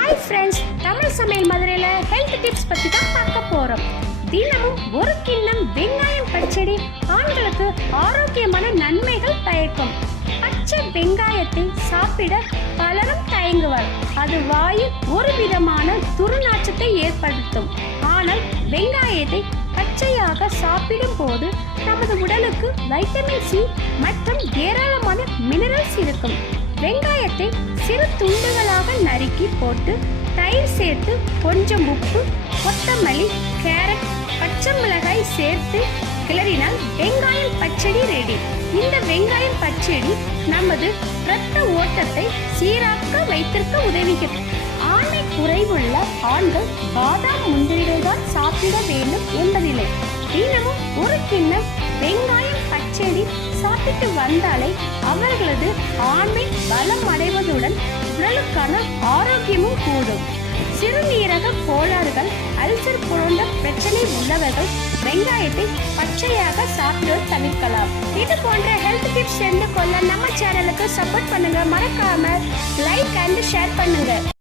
Hi friends, Tamil சமையல் மதுரையில் health tips பற்றி தான் பார்க்க போகிறோம். தினமும் ஒரு கிண்ணம் வெங்காயம் பச்சடி ஆண்களுக்கு ஆரோக்கியமான நன்மைகள் பயக்கும். பச்சை வெங்காயத்தை சாப்பிட பலரும் தயங்குவார். அது வாயில் ஒரு விதமான துர்நாற்றத்தை ஏற்படுத்தும். ஆனால் வெங்காயத்தை பச்சையாக சாப்பிடும் போது நமது உடலுக்கு வைட்டமின் சி மற்றும் ஏராளமான மினரல்ஸ் இருக்கும். வெங்காயத்தை சிறு துண்டுகளாக நறுக்கி போட்டு தயிர் சேர்த்து கொஞ்சம் உப்பு, கொத்தமல்லி, கேரட், பச்சை மிளகாய் சேர்த்து கிளறினால் வெங்காயம் பச்சடி ரெடி. இந்த வெங்காயம் பச்சடி நமது இரத்த ஓட்டத்தை சீராக்க வைத்திருக்க உதவுகிறது. ஆண்மை குறைவுள்ள ஆண்கள் பாதாம் முந்திரிகள் தான் சாப்பிட வேண்டும் என்பதில்லை. தினமும் ஒரு கிண்ணம் வெங்காயம் பச்சடி சாப்பிட்டு வந்தாலே அவர்களது ஆண்மை பலம் அடைவதுடன் உடலுக்கான ஆரோக்கியமும் கூடும். சிறுநீரக கோளாறுகள், அல்சர் போன்ற பிரச்சனை உள்ளவர்கள் வெங்காயத்தை பச்சையாக சாப்பிடுவதை தவிர்க்கலாம். இது போன்ற ஹெல்த் டிப்ஸ் தெரிந்து கொள்ள நம்ம சேனலுக்கு சப்போர்ட் பண்ணுங்க. மறக்காம லைக் அண்ட் ஷேர் பண்ணுங்க.